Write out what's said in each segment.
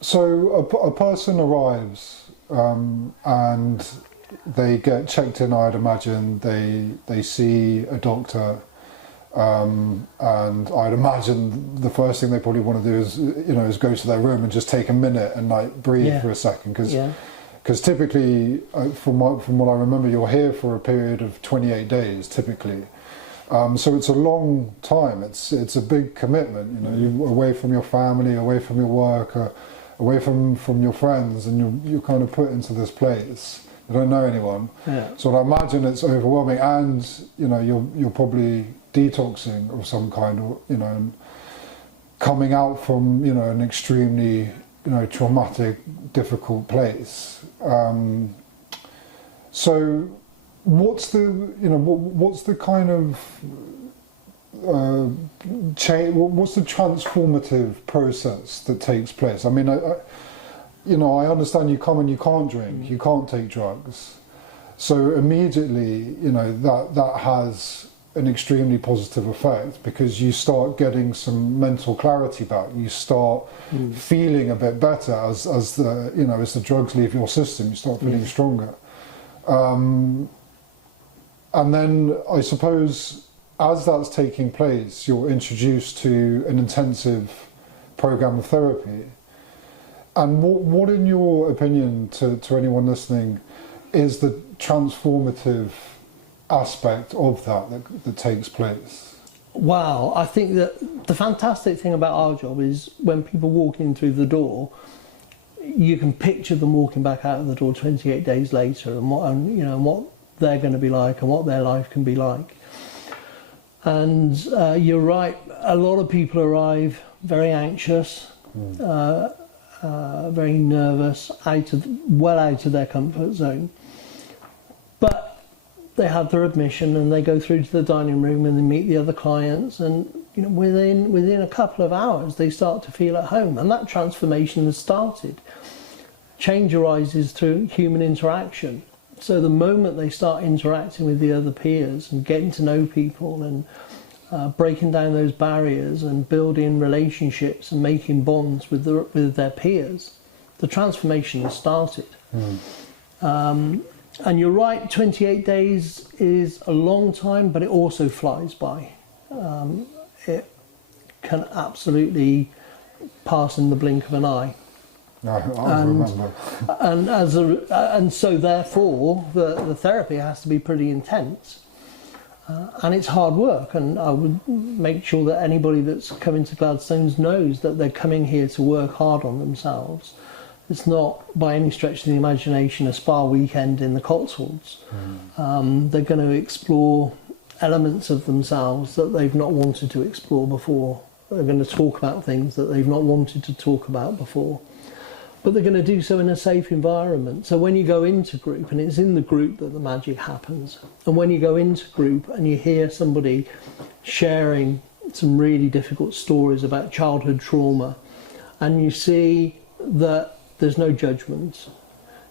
So a person arrives and they get checked in. I'd imagine they see a doctor, and I'd imagine the first thing they probably want to do is go to their room and just take a minute and like breathe for a second, because typically from what I remember, you're here for a period of 28 days typically. So it's a long time. It's a big commitment. You're away from your family, away from your work, away from your friends, and you're kind of put into this place. You don't know anyone. Yeah. So I imagine it's overwhelming, and you're probably detoxing of some kind, and coming out from an extremely traumatic, difficult place. So what's the kind of what's the transformative process that takes place? I mean, I understand you come and you can't drink, you can't take drugs, so immediately that has an extremely positive effect, because you start getting some mental clarity back. You start feeling a bit better as the drugs leave your system. You start feeling stronger, and then I suppose as that's taking place, you're introduced to an intensive program of therapy. And what in your opinion, to anyone listening, is the transformative aspect of that takes place? Wow, I think that the fantastic thing about our job is when people walk in through the door, you can picture them walking back out of the door 28 days later, and what they're going to be like and what their life can be like. And you're right, a lot of people arrive very anxious, very nervous, well out of their comfort zone. But they have their admission and they go through to the dining room and they meet the other clients, and within a couple of hours they start to feel at home, and that transformation has started. Change arises through human interaction. So the moment they start interacting with the other peers and getting to know people and breaking down those barriers and building relationships and making bonds with their peers, the transformation has started. And you're right, 28 days is a long time, but it also flies by. It can absolutely pass in the blink of an eye. I remember. And so therefore the therapy has to be pretty intense, and it's hard work, and I would make sure that anybody that's coming to Gladstones knows that they're coming here to work hard on themselves. It's not by any stretch of the imagination a spa weekend in the Cotswolds. They're going to explore elements of themselves that they've not wanted to explore before. They're going to talk about things that they've not wanted to talk about before. But they're going to do so in a safe environment. So when you go into group, and it's in the group that the magic happens, and when you go into group and you hear somebody sharing some really difficult stories about childhood trauma, and you see that there's no judgment,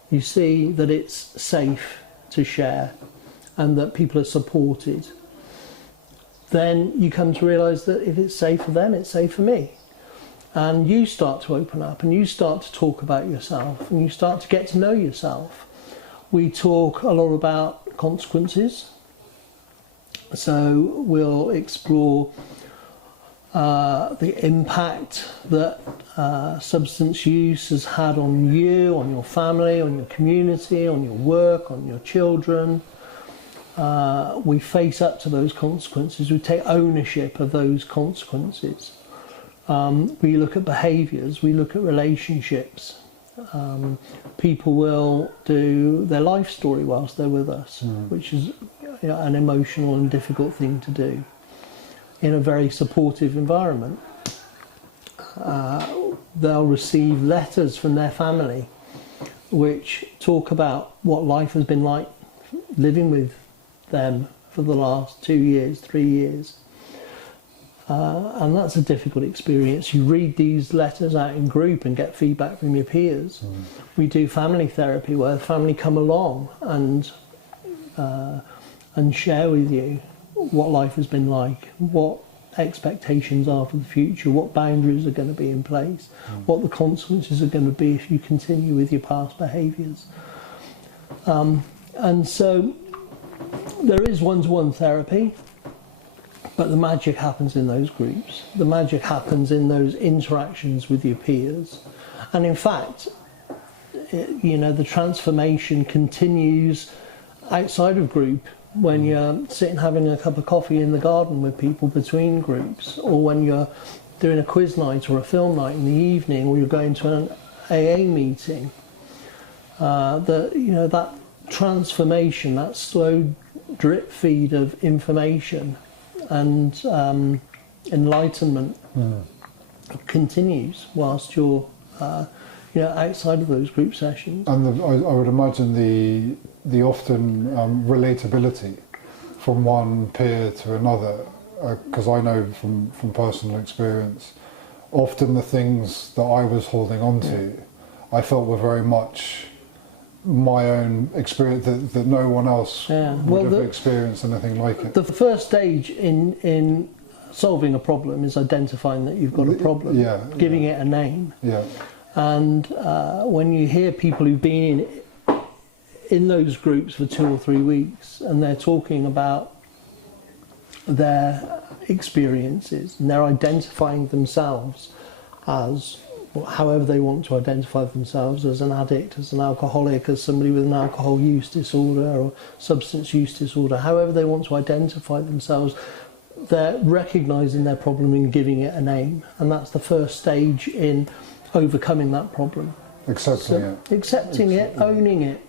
you see that it's safe to share and that people are supported, then you come to realise that if it's safe for them, it's safe for me. And you start to open up and you start to talk about yourself and you start to get to know yourself. We talk a lot about consequences. So we'll explore the impact that substance use has had on you, on your family, on your community, on your work, on your children. We face up to those consequences. We take ownership of those consequences. We look at behaviours, we look at relationships. People will do their life story whilst they're with us, which is an emotional and difficult thing to do in a very supportive environment. They'll receive letters from their family which talk about what life has been like living with them for the last 2 years, 3 years. And that's a difficult experience. You read these letters out in group and get feedback from your peers. We do family therapy where the family come along and share with you what life has been like, what expectations are for the future, what boundaries are going to be in place, what the consequences are going to be if you continue with your past behaviours. And so there is one-to-one therapy, but the magic happens in those groups. The magic happens in those interactions with your peers. And in fact, the transformation continues outside of group, when you're sitting having a cup of coffee in the garden with people between groups, or when you're doing a quiz night or a film night in the evening, or you're going to an AA meeting. That transformation, that slow drip feed of information and enlightenment continues whilst you're outside of those group sessions. And I would imagine the often relatability from one peer to another, because I know from personal experience, often the things that I was holding on to, I felt were very much my own experience, that no one else would have experienced anything like it. The first stage in solving a problem is identifying that you've got a problem, giving it a name. Yeah. And when you hear people who've been in those groups for 2 or 3 weeks and they're talking about their experiences and they're identifying themselves as however they want to identify themselves, as an addict, as an alcoholic, as somebody with an alcohol use disorder or substance use disorder, however they want to identify themselves, they're recognising their problem and giving it a name. And that's the first stage in overcoming that problem. Accepting it, owning it,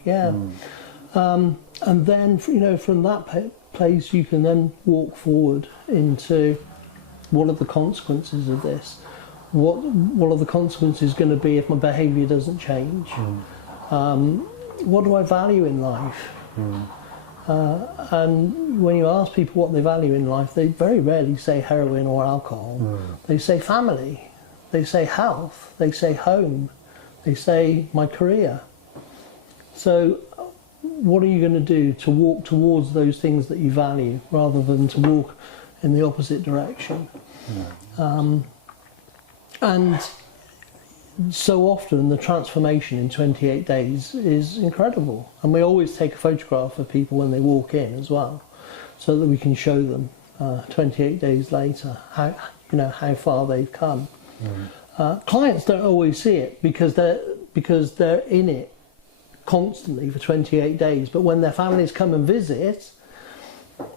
and then from that place you can then walk forward into what are the consequences of this. What are the consequences going to be if my behaviour doesn't change? What do I value in life? And when you ask people what they value in life, they very rarely say heroin or alcohol. They say family, they say health, they say home, they say my career. So what are you going to do to walk towards those things that you value rather than to walk in the opposite direction? And so often the transformation in 28 days is incredible. And we always take a photograph of people when they walk in as well, so that we can show them 28 days later how far they've come. Clients don't always see it because they're in it constantly for 28 days. But when their families come and visit,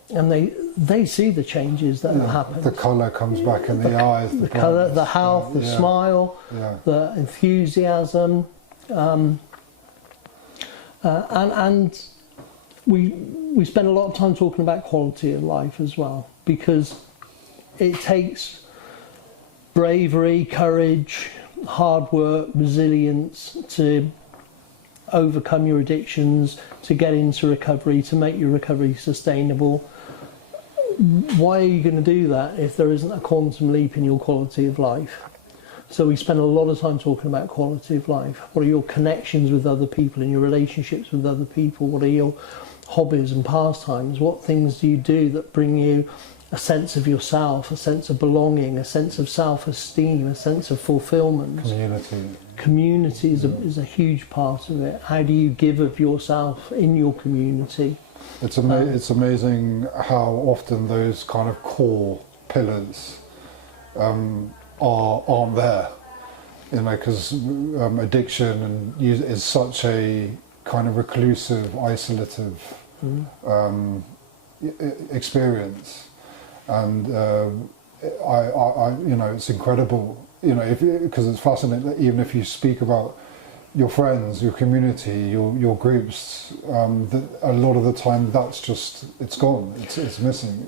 and they see the changes that have happened. The colour comes back in the eyes. The colour, the health, the smile, the enthusiasm, and we spend a lot of time talking about quality of life as well, because it takes bravery, courage, hard work, resilience to overcome your addictions, to get into recovery, to make your recovery sustainable. Why are you going to do that if there isn't a quantum leap in your quality of life? So we spend a lot of time talking about quality of life. What are your connections with other people and your relationships with other people? What are your hobbies and pastimes? What things do you do that bring you a sense of yourself, a sense of belonging, a sense of self-esteem, a sense of fulfillment? Community is a huge part of it. How do you give of yourself in your community? It's amazing how often those kind of core pillars aren't there. Because addiction is such a kind of reclusive, isolative experience, and it's incredible. Because it's fascinating that even if you speak about your friends, your community, your groups, that a lot of the time it's gone, it's missing.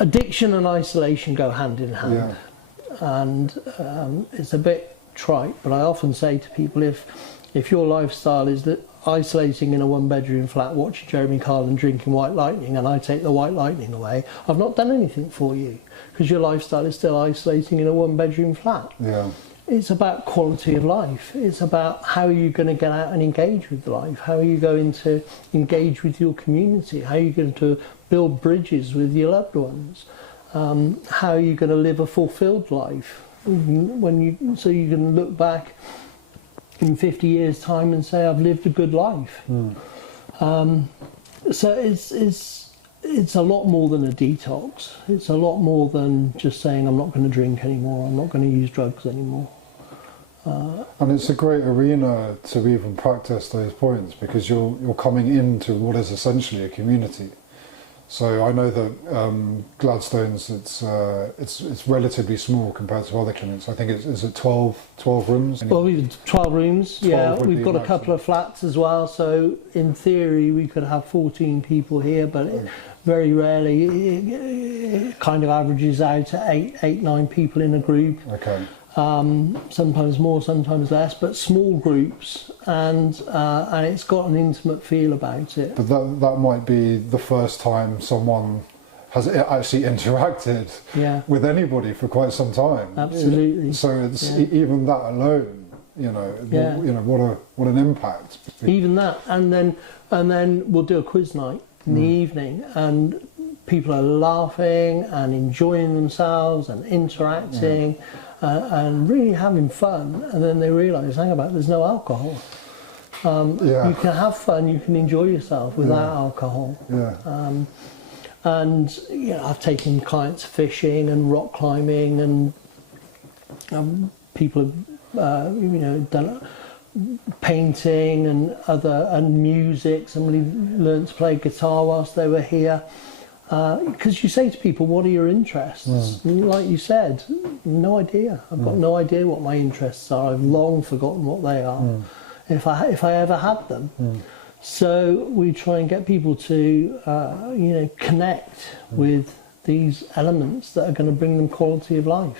Addiction and isolation go hand in hand, and it's a bit trite, but I often say to people, if your lifestyle is that isolating in a one-bedroom flat, watching Jeremy Carlin drinking White Lightning, and I take the White Lightning away, I've not done anything for you, because your lifestyle is still isolating in a one-bedroom flat. It's about quality of life. It's about how are you going to get out and engage with life? How are you going to engage with your community? How are you going to build bridges with your loved ones? how are you going to live a fulfilled life? So you can look back in 50 years' time and say, I've lived a good life. So it's a lot more than a detox. It's a lot more than just saying, I'm not going to drink anymore, I'm not going to use drugs anymore. And it's a great arena to even practice those points, because you're coming into what is essentially a community. So I know that Gladstones, it's relatively small compared to other clinics. I think it's 12 rooms. Well, we've 12 rooms. 12 yeah, would we've be got a maximum. couple of flats as well. So in theory, we could have 14 people here, but very rarely it kind of averages out to 9 people in a group. Okay. Sometimes more, sometimes less, but small groups, and it's got an intimate feel about it. But that might be the first time someone has actually interacted with anybody for quite some time. Absolutely. So it's even that alone, what an impact. Even that, and then we'll do a quiz night in the evening, and people are laughing and enjoying themselves and interacting. And really having fun, and then they realise, hang about, there's no alcohol. You can have fun, you can enjoy yourself without alcohol. And I've taken clients fishing and rock climbing, and people have done painting and music. Somebody learned to play guitar whilst they were here. Because you say to people, what are your interests? And like you said, no idea. I've got no idea what my interests are. I've long forgotten what they are, if I ever had them. So we try and get people to connect with these elements that are going to bring them quality of life.